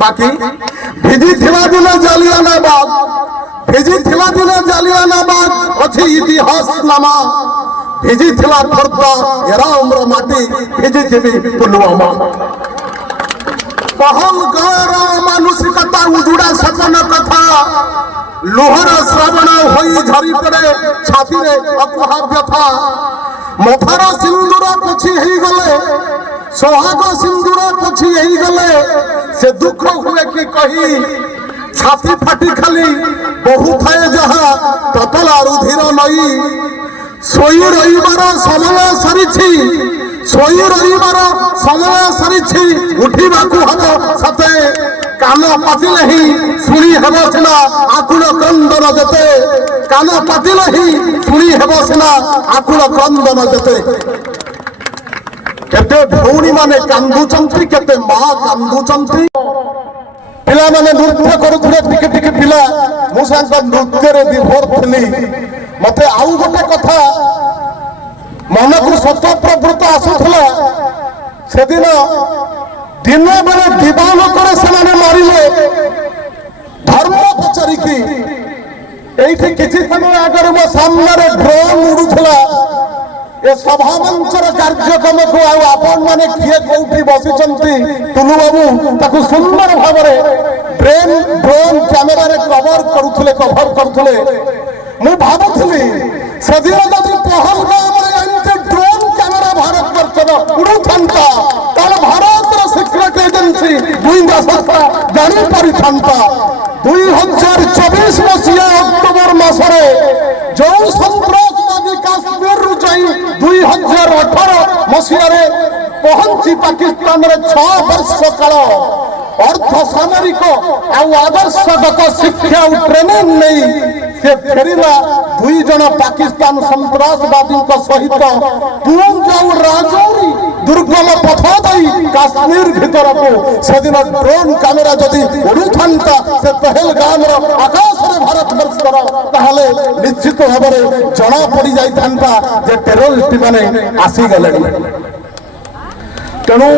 बाकी भिजी थिला दिने जालियानाबाग भिजी थिला दिने जालियानाबाग अछि इतिहास नामा भिजी थिला खर्दा एरा उम्र माटी भिजी थिबी पुलवामा पहलगाँव मानसिकता उजुड़ा सपन कथा लोहर श्रवण होई झरी पड़े छाती रे अकुहा व्यथा मथार सिंदूर पोछी ही गले सोहाग सिंदूर पोछी ही गले से दुख हुए कि कही छाती फाटी खाली बहु थाए जहा ततला रुधिर नई सोई रविवार समय सरी सोई रविवार समय सरी उठिबाकू हबो सते कान पातिले ही शुणी हेबो सिना आकुल क्रंदन देते कान पातिले ही शुणी हेबो सिना आकुल क्रंदन देते केते भौणी माने कांदुचंती केते मां कांदुचंती पिला माने नृत्य करुथले टिके टिके पिला मु सांग नृत्य रे विभोर थली मते आउ गोटे कथा मन को स्वतःप्रवृत्त आसुथला सेदिन दिन बेले दिवान करे से मारे धर्म पचारिकी एठी किछि समय आगे मो सामने ड्रोन उड़ुथला ए सभा मंचर कार्यक्रम को आपण माने किए कोठी बसिचंती तुलु बाबू ताकू सुंदर भाबरे ड्रोन कैमेरा रे कवर करूथले मु भाबुथली सदिन जदि पहलगाम रे एंते ड्रोन कैमेरा भारत वर्षर उड़ुथंता ताल भारत रो सिक्रेट एजेंसी गुइंदा संस्था जानि परिथंता 2024 मसिया अक्टोबर मासरे जो सन्त्रासवादी काश्मीर रु जाई 2018 मसिया रे पहुंची पाकिस्तान रे 6 वर्ष काल अर्थ सामरिक आदर्शगत शिक्षा और ट्रेनिंग नहीं से फेरिला 2 जन पाकिस्तान सन्त्रासवादी सहित पूंछ और राजौरी दुर्गम पथ दई काश्मीर भीतर को सेदिन ड्रोन कैमेरा जदि उड़ुथंता से पहलगाम रो आकाश रे भारत वर्षर ताहले निश्चित भाबरे जना पड़ी जाई थांता जे टेररिस्ट माने आसी गले तेणु